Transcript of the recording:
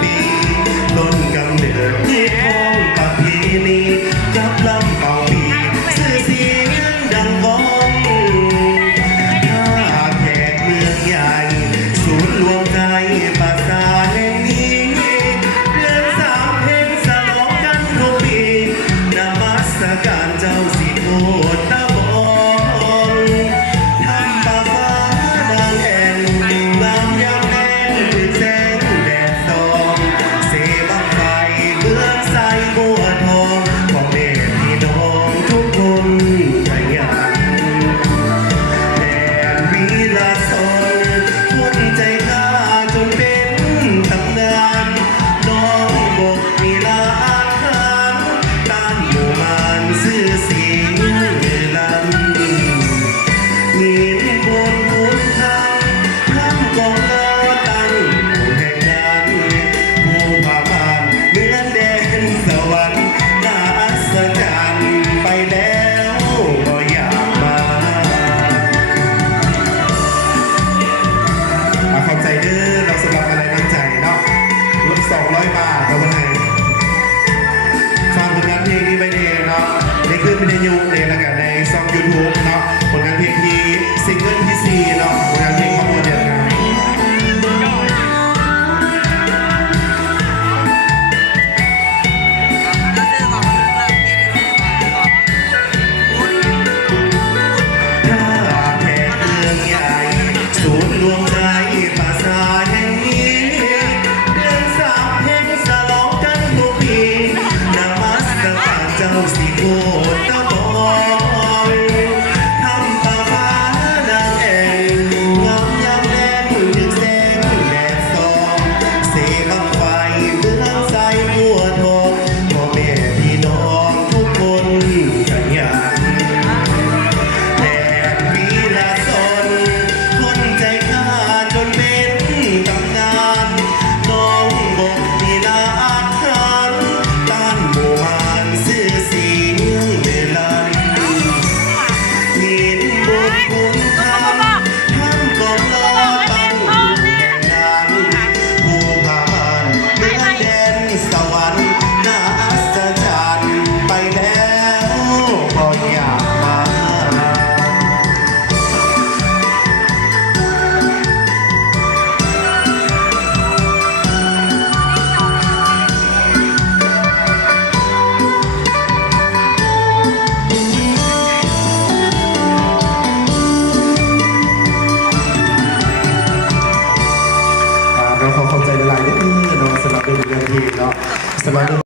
ปีต้นกำเนิดที่ท้องกับพีนีกับลำเป่าปีสื่อเสียงดังก้องถ้าแขกเมืองใหญ่ศูนย์รวมใจภาษาแห่งนี้เดือนสามเพลงสลองกันทุกปีนมัสการเจ้าสิโอตะบองทำป่าฟ้าดังแอ่นลำยำแน่นถึงแสงแดดส่องเสบังไฟเมืองใสบัวทองพ่อแม่พี่น้องทุกคนขยันแดนวีลาสอนคนใจกล้าจนเป็นตำนานน้องบกมีลาอาหารต้านหมู่มารซื่อเสียงลันมีบนบุญทางทำกองลาตั้งผู้แห่งนั้นผู้พาผ่านเหมือนแดนสวรรค์น่าอัศจรรย์ไปแล้วก็อยากมาขอบใจเด้อเราสำหรับอะไรน้ำใจเนาะลด200 บาทครับวันไหนฟังผลงานเพลงนี้ไปเองเนาะได้ขึ้นวิทยุเลยแล้วกันในช่อง YouTube เนาะผลงานเพลงที่ซิงเกิลที่4เนาะผลงานเพลงข้อมูลเดียวกันถ้าแขกเมืองใหญ่ศูนย์รวมใจภาษาแห่งนี้เดือนสามเพลงสลองกันทุกปีนมัสการเจ้าสิโกตะบองทำป่าฟ้าดังแอ่งงามยามแดนถึงแสงแดดส่องเสบังไฟเมืองใสบัวทองพ่อแม่พี่น้องทุกคนขยันแดดวีลาสนคนใจกล้าจนเป็นตำนานน้องบกมีลาอาหารต้านหมู่มารซื่อเสียงเวลันมีบุญคุณธรรมทำกองลอตั้งอยู่แห่งนั้นผู้พาผ่านเมืองแดนสวรรค์น่าอัศจรรย์ไปแล้วก็อยากมา เราขอขอบใจหลายๆนิดนึงเนาะสำหรับเรื่องเพลงเนาะสำหรับ